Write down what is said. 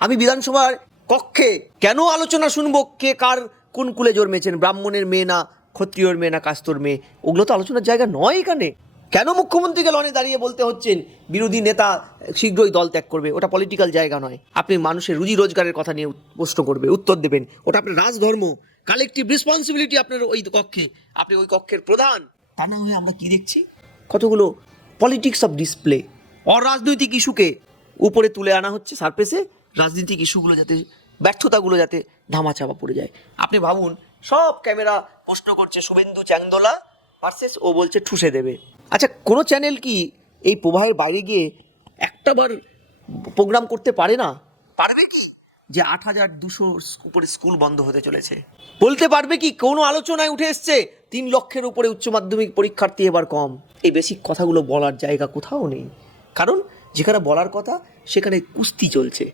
আমি বিধানসভার কক্ষে কেন আলোচনা শুনবো কে কার কোন কুলে জন্মেছেন, ব্রাহ্মণের মেয়ে না ক্ষত্রিয়র মেয়ে না কাস্তর মেয়ে, ওগুলো তো আলোচনার জায়গা নয় এখানে। কেন মুখ্যমন্ত্রীকে লনে দাঁড়িয়ে বলতে হচ্ছেন বিরোধী নেতা শীঘ্রই দল ত্যাগ করবে? ওটা পলিটিক্যাল জায়গা নয়। আপনি মানুষের রুজি রোজগারের কথা নিয়ে প্রশ্ন করবে, উত্তর দেবেন, ওটা আপনার রাজধর্ম, কালেকটিভ রেসপন্সিবিলিটি আপনার ওই কক্ষে, আপনি ওই কক্ষের প্রধান। তা না হয়ে আমরা কি দেখছি, কতগুলো পলিটিক্স অফ ডিসপ্লে, অরাজনৈতিক ইস্যুকে উপরে তুলে আনা হচ্ছে সারফেসে, রাজনৈতিক ইস্যুগুলো যাতে, ব্যর্থতাগুলো যাতে ধামাচাপা পড়ে যায়। আপনি ভাবুন, সব ক্যামেরা প্রশ্ন করছে শুভেন্দু চ্যাংদোলা ভার্সেস ও বলছে ঠুসে দেবে। আচ্ছা, কোনো চ্যানেল কি এই প্রবাহের বাইরে গিয়ে একটাবার প্রোগ্রাম করতে পারে না? পারবে কি যে 8,200 উপরে স্কুল বন্ধ হতে চলেছে? বলতে পারবে কি কোনো আলোচনায় উঠে এসছে 3 লক্ষের উপরে উচ্চ মাধ্যমিক পরীক্ষার্থী এবার কম? এই বেসিক কথাগুলো বলার জায়গা কোথাও নেই, কারণ যেখানে বলার কথা সেখানে কুস্তি চলছে।